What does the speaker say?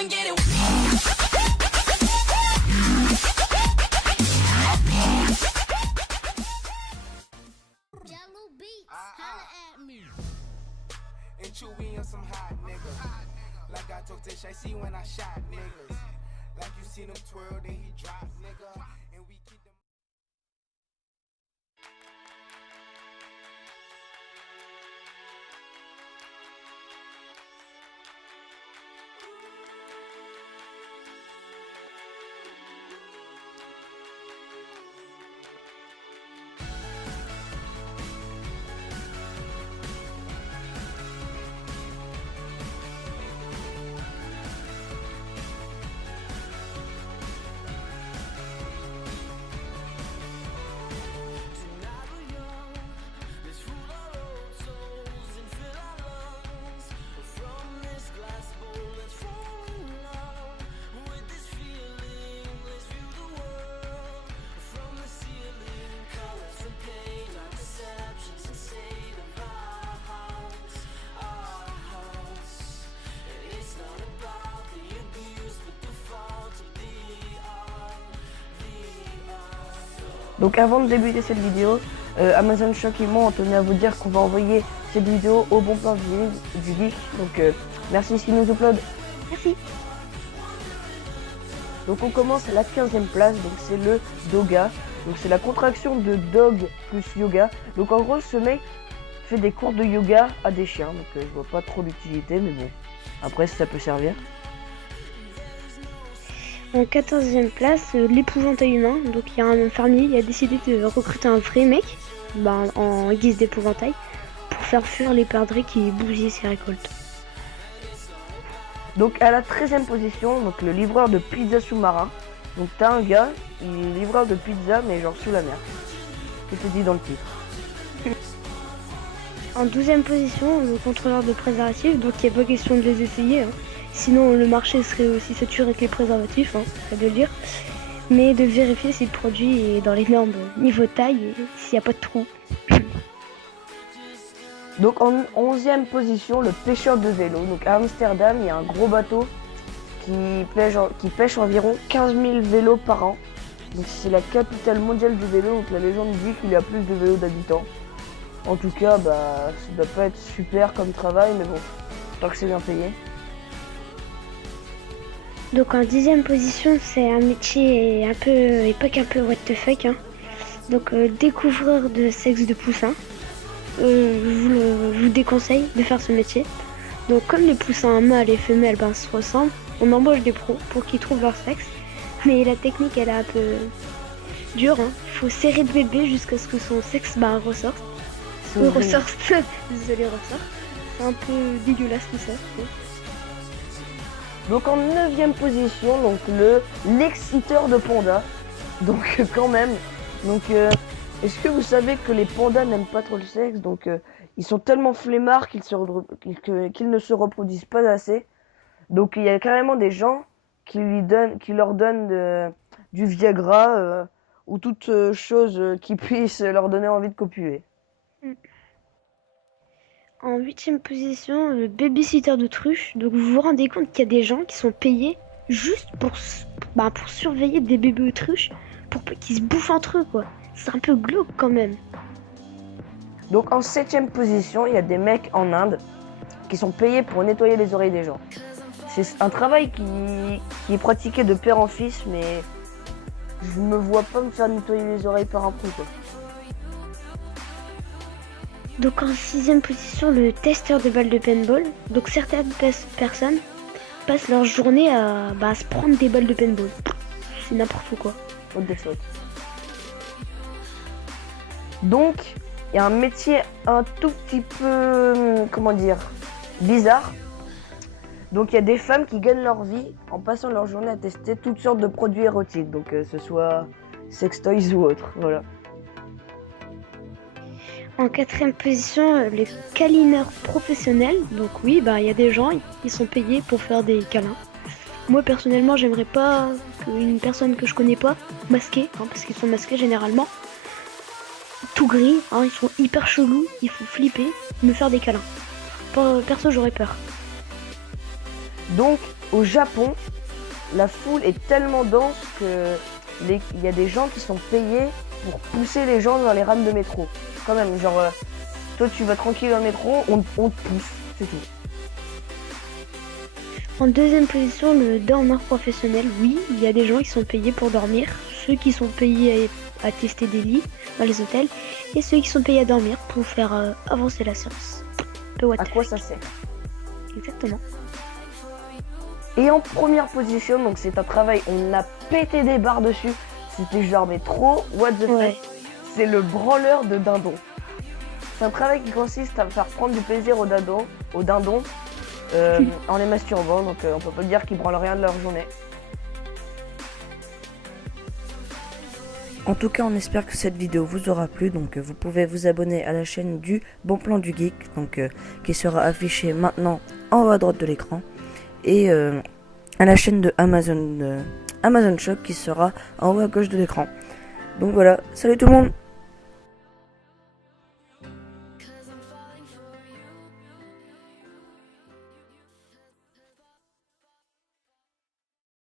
come and get it. Jello Beats, holla at me. And Chewy on some hot niggas. Like I told Tish, I see when I shot niggas. Like you seen him twirl, then he drop, nigga. And we keep them. Donc avant de débuter cette vidéo, Amazon Shop et moi on tenait à vous dire qu'on va envoyer cette vidéo au bon plan du geek. Donc merci s'il nous upload. Merci. Donc on commence à la 15e place, donc c'est le Doga. Donc c'est la contraction de dog plus yoga. Donc en gros ce mec fait des cours de yoga à des chiens. Donc je vois pas trop l'utilité, mais bon, après ça peut servir. En 14e place, l'épouvantail humain. Donc il y a un fermier qui a décidé de recruter un vrai mec en guise d'épouvantail pour faire fuir les perdrix qui bousillaient ses récoltes. Donc à la 13e position, donc le livreur de pizza sous-marin. Donc t'as un gars, il est livreur de pizza mais genre sous la mer. C'était dit dans le titre. En 12e position, le contrôleur de préservatifs. Donc il n'y a pas question de les essayer. Sinon le marché serait aussi saturé que les préservatifs, c'est de le dire. Mais de vérifier si le produit est dans les normes niveau taille et s'il n'y a pas de trou. Donc en 11e position, le pêcheur de vélo. Donc à Amsterdam, il y a un gros bateau qui pêche environ 15 000 vélos par an. Donc c'est la capitale mondiale du vélo, donc la légende dit qu'il y a plus de vélos d'habitants. En tout cas, ça doit pas être super comme travail, mais bon, tant que c'est bien payé. Donc en 10e position, c'est un métier un peu époque un peu what the fuck. Donc découvreur de sexe de poussin. Je vous déconseille de faire ce métier. Donc comme les poussins mâles et femelles se ressemblent, on embauche des pros pour qu'ils trouvent leur sexe. Mais la technique elle est un peu dure. Il faut serrer le bébé jusqu'à ce que son sexe ressorte. Ressorte. Désolé, ressorte. C'est un peu dégueulasse tout ça. Donc en 9e position, donc l'exciteur de panda. Donc quand même. Donc est-ce que vous savez que les pandas n'aiment pas trop le sexe? Donc ils sont tellement flemmards qu'ils ne se reproduisent pas assez. Donc il y a carrément des gens qui leur donnent du Viagra ou toute chose qui puisse leur donner envie de copuler. En 8e position, le babysitter d'autruche. Donc vous vous rendez compte qu'il y a des gens qui sont payés juste pour surveiller des bébés autruches pour qu'ils se bouffent entre eux quoi. C'est un peu glauque quand même. Donc en 7e position, il y a des mecs en Inde qui sont payés pour nettoyer les oreilles des gens. C'est un travail qui est pratiqué de père en fils, mais je me vois pas me faire nettoyer les oreilles par un pro quoi. Donc en 6e position, le testeur de balles de paintball. Donc certaines personnes passent leur journée à se prendre des balles de paintball. C'est n'importe quoi. What the fuck. Donc, il y a un métier un tout petit peu, bizarre. Donc il y a des femmes qui gagnent leur vie en passant leur journée à tester toutes sortes de produits érotiques. Donc que ce soit sex toys ou autre, voilà. En 4e position, les câlineurs professionnels. Donc oui, il y a des gens, ils sont payés pour faire des câlins. Moi personnellement, j'aimerais pas qu'une personne que je connais pas, masquée, parce qu'ils sont masqués généralement, tout gris, ils sont hyper chelous, il faut flipper, me faire des câlins. Perso, j'aurais peur. Donc au Japon, la foule est tellement dense que il y a des gens qui sont payés pour pousser les gens dans les rames de métro. Quand même, genre, toi tu vas tranquille dans le métro, on te pousse, c'est tout. En deuxième position, le dormeur professionnel. Oui, il y a des gens qui sont payés pour dormir. Ceux qui sont payés à tester des lits dans les hôtels. Et ceux qui sont payés à dormir pour faire avancer la science. Un peu what À the quoi fuck. ça sert? Exactement. Et en première position, donc c'est un travail, on a pété des barres dessus. C'était genre mais trop what the Ouais. fuck. C'est le branleur de dindon. C'est un travail qui consiste à faire prendre du plaisir aux dindons en les masturbant. Donc on peut pas dire qu'ils branlent rien de leur journée. En tout cas, on espère que cette vidéo vous aura plu. Donc, vous pouvez vous abonner à la chaîne du Bon Plan du Geek, donc qui sera affichée maintenant en haut à droite de l'écran, et à la chaîne de Amazon Shop qui sera en haut à gauche de l'écran. Donc voilà, salut tout le monde!